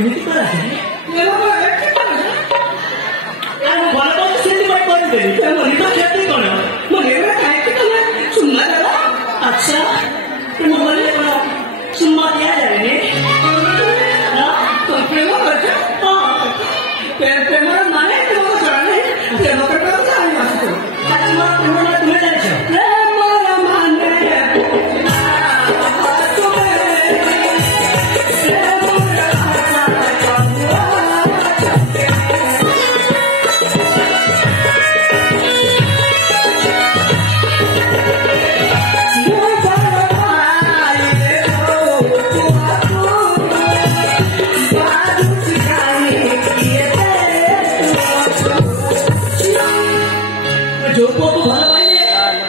କେମିତି କରାଯାଏ? ଭଲ ପାଉଛି ସେମିତି ପାଇଁ କରିଦେଲି। ନିଜ କ୍ଷତି କଣ? ଆଚ୍ଛା ତୁମ ଘରେ କଣ ସୁମା ଦିଆଯାଏନି? ପ୍ରେମର ମାନେ ତୁମକୁ ଜଣା ନାହିଁ। ପ୍ରେମ ପ୍ରେମ ଜାଣି ଆସୁଛୁ। ତୁମେ ଜାଣିଛ? ପ୍ରେମର ମାନେ ଯୋଉ ପୁଅକୁ ଭଲ ପାଇଲେ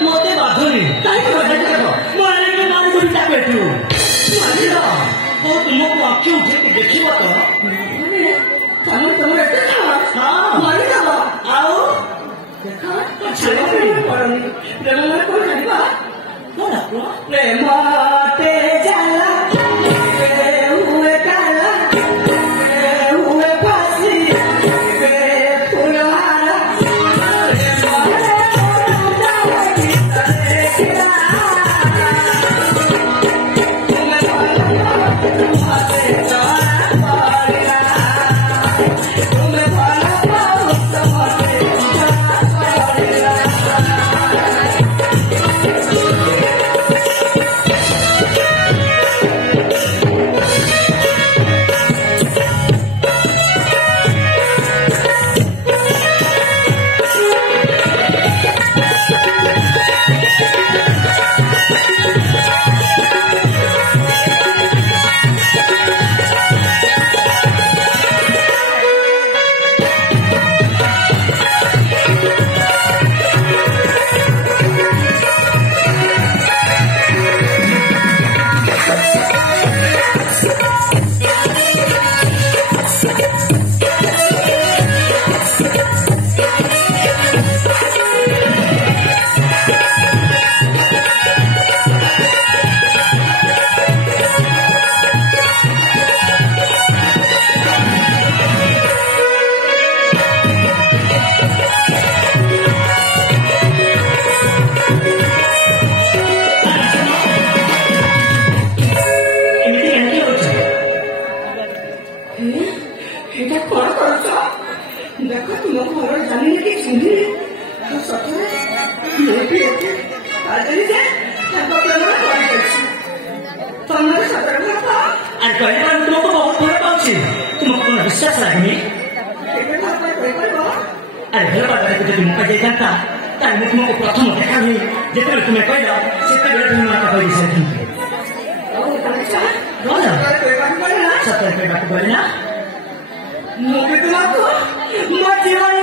ମତେ ବାଧୁନି। କାହିଁକି ତୁମକୁ ଆଖି ଉଠେଇକି ଦେଖିବ ତ? ଆଉ देखो तुम घर जानी कि सुनी सतरे तुम्हारे सतरे तुमको बहुत भल पाऊँ तुमको कौन विश्वास लगनी? अरे भल पाता तुम जाता तुमको प्रथम देखा हुई जिते तुम्हें कहल से तुम माता कह सतरे कहना मुझे तुमको जीवन